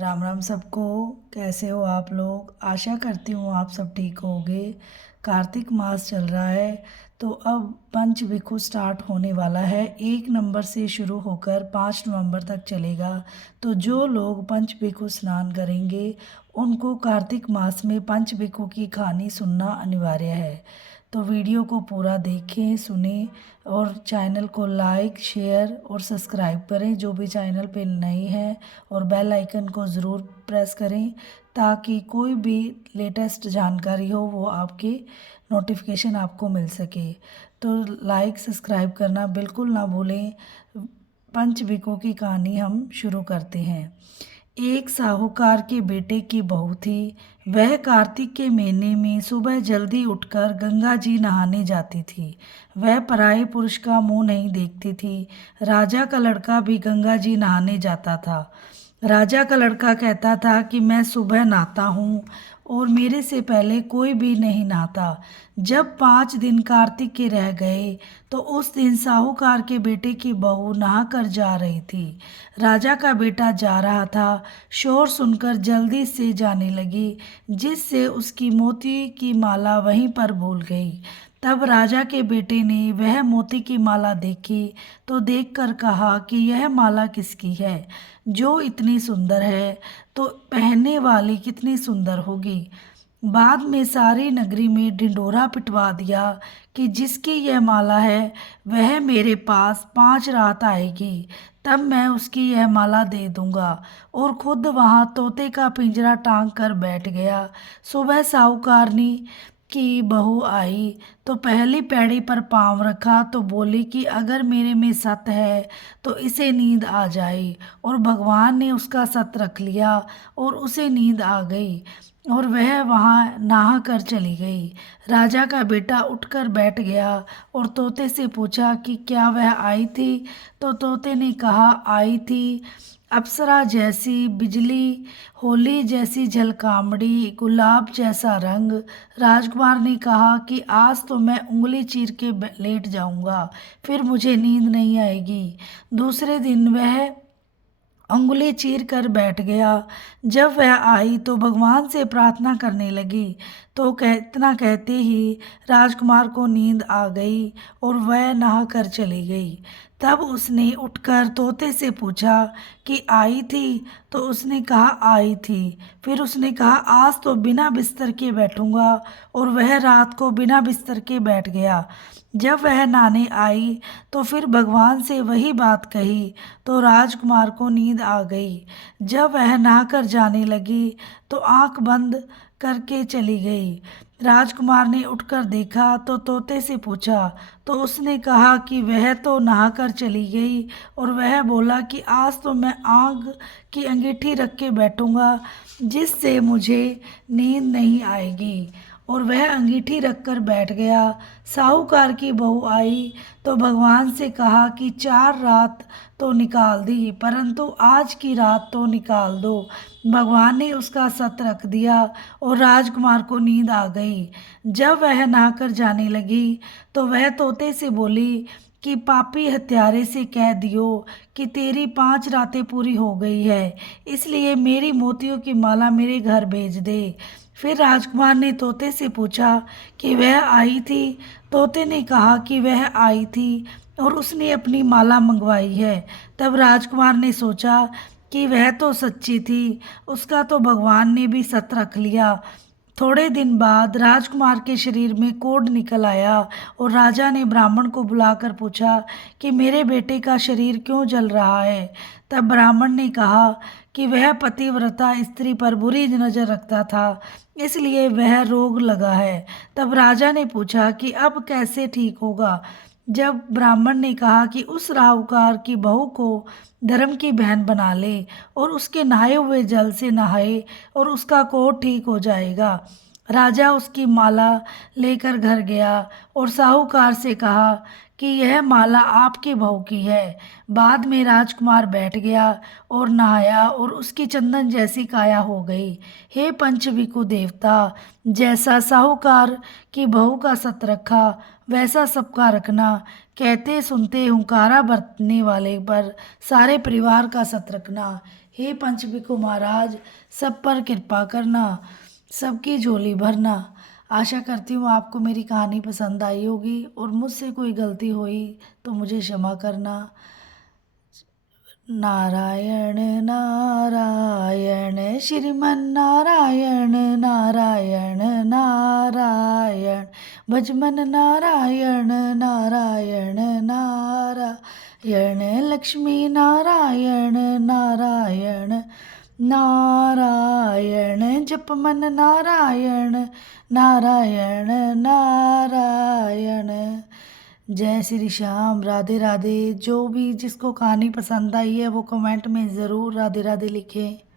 राम राम सबको। कैसे हो आप लोग? आशा करती हूँ आप सब ठीक होगे। कार्तिक मास चल रहा है तो अब पंच भिक्षु स्टार्ट होने वाला है। 1 नवंबर से शुरू होकर 5 नवंबर तक चलेगा। तो जो लोग पंच भिक्षु स्नान करेंगे उनको कार्तिक मास में पंच भिक्षु की कहानी सुनना अनिवार्य है। तो वीडियो को पूरा देखें, सुने और चैनल को लाइक, शेयर और सब्सक्राइब करें जो भी चैनल पे नए हैं, और बेल आइकन को ज़रूर प्रेस करें ताकि कोई भी लेटेस्ट जानकारी हो वो आपकी नोटिफिकेशन आपको मिल सके। तो लाइक सब्सक्राइब करना बिल्कुल ना भूलें। पंचविकों की कहानी हम शुरू करते हैं। एक साहूकार के बेटे की बहू थी। वह कार्तिक के महीने में सुबह जल्दी उठकर गंगा जी नहाने जाती थी। वह पराये पुरुष का मुंह नहीं देखती थी। राजा का लड़का भी गंगा जी नहाने जाता था। राजा का लड़का कहता था कि मैं सुबह नहाता हूँ और मेरे से पहले कोई भी नहीं नहाता। जब 5 दिन कार्तिक के रह गए तो उस दिन साहूकार के बेटे की बहू नहा कर जा रही थी। राजा का बेटा जा रहा था। शोर सुनकर जल्दी से जाने लगी, जिससे उसकी मोती की माला वहीं पर भूल गई। तब राजा के बेटे ने वह मोती की माला देखी तो देखकर कहा कि यह माला किसकी है जो इतनी सुंदर है, तो पहनने वाली कितनी सुंदर होगी। बाद में सारी नगरी में ढिंढोरा पिटवा दिया कि जिसकी यह माला है वह मेरे पास 5 रात आएगी, तब मैं उसकी यह माला दे दूंगा। और खुद वहाँ तोते का पिंजरा टांग कर बैठ गया। सुबह साहूकारनी की बहू आई तो पहली पैड़ी पर पाँव रखा तो बोली कि अगर मेरे में सत है तो इसे नींद आ जाए। और भगवान ने उसका सत रख लिया और उसे नींद आ गई और वह वहाँ नहा कर चली गई। राजा का बेटा उठकर बैठ गया और तोते से पूछा कि क्या वह आई थी? तो तोते ने कहा, आई थी। अप्सरा जैसी बिजली, होली जैसी झलकामड़ी, गुलाब जैसा रंग। राजकुमार ने कहा कि आज तो मैं उंगली चीर के लेट जाऊंगा, फिर मुझे नींद नहीं आएगी। दूसरे दिन वह अंगुली चीर कर बैठ गया। जब वह आई तो भगवान से प्रार्थना करने लगी तो इतना कहते ही राजकुमार को नींद आ गई और वह नहा कर चली गई। तब उसने उठकर तोते से पूछा कि आई थी? तो उसने कहा, आई थी। फिर उसने कहा, आज तो बिना बिस्तर के बैठूंगा, और वह रात को बिना बिस्तर के बैठ गया। जब वह नहाने आई तो फिर भगवान से वही बात कही तो राजकुमार को नींद आ गई। जब वह नहाकर जाने लगी तो आंख बंद करके चली गई। राजकुमार ने उठकर देखा तो तोते से पूछा तो उसने कहा कि वह तो नहाकर चली गई, और वह बोला कि आज तो मैं आग की अंगीठी रख के बैठूंगा जिससे मुझे नींद नहीं आएगी। और वह अंगीठी रखकर बैठ गया। साहूकार की बहू आई तो भगवान से कहा कि 4 रात तो निकाल दी, परंतु आज की रात तो निकाल दो। भगवान ने उसका सत रख दिया और राजकुमार को नींद आ गई। जब वह नहाकर जाने लगी तो वह तोते से बोली कि पापी हत्यारे से कह दियो कि तेरी 5 रातें पूरी हो गई है, इसलिए मेरी मोतियों की माला मेरे घर भेज दे। फिर राजकुमार ने तोते से पूछा कि वह आई थी? तोते ने कहा कि वह आई थी और उसने अपनी माला मंगवाई है। तब राजकुमार ने सोचा कि वह तो सच्ची थी, उसका तो भगवान ने भी सत रख लिया। थोड़े दिन बाद राजकुमार के शरीर में कोढ़ निकल आया और राजा ने ब्राह्मण को बुलाकर पूछा कि मेरे बेटे का शरीर क्यों जल रहा है। तब ब्राह्मण ने कहा कि वह पतिव्रता स्त्री पर बुरी नजर रखता था, इसलिए वह रोग लगा है। तब राजा ने पूछा कि अब कैसे ठीक होगा। जब ब्राह्मण ने कहा कि उस राहूकार की बहू को धर्म की बहन बना ले और उसके नहाए हुए जल से नहाए और उसका कोढ़ ठीक हो जाएगा। राजा उसकी माला लेकर घर गया और साहूकार से कहा कि यह माला आपकी बहू की है। बाद में राजकुमार बैठ गया और नहाया और उसकी चंदन जैसी काया हो गई। हे पंचविकु देवता, जैसा साहूकार की बहू का सत रखा वैसा सबका रखना। कहते सुनते हुंकारा बरतने वाले पर सारे परिवार का सत रखना। हे पंच भिखु महाराज, सब पर कृपा करना, सबकी झोली भरना। आशा करती हूँ आपको मेरी कहानी पसंद आई होगी और मुझसे कोई गलती हुई तो मुझे क्षमा करना। नारायण नारायण श्रीमन नारायण नारायण नारायण भजमन नारायण नारायण नारायण लक्ष्मी नारायण नारायण नारायण जपमन नारायण नारायण नारायण। जय श्री श्याम, राधे राधे। जो भी जिसको कहानी पसंद आई है वो कमेंट में ज़रूर राधे राधे लिखें।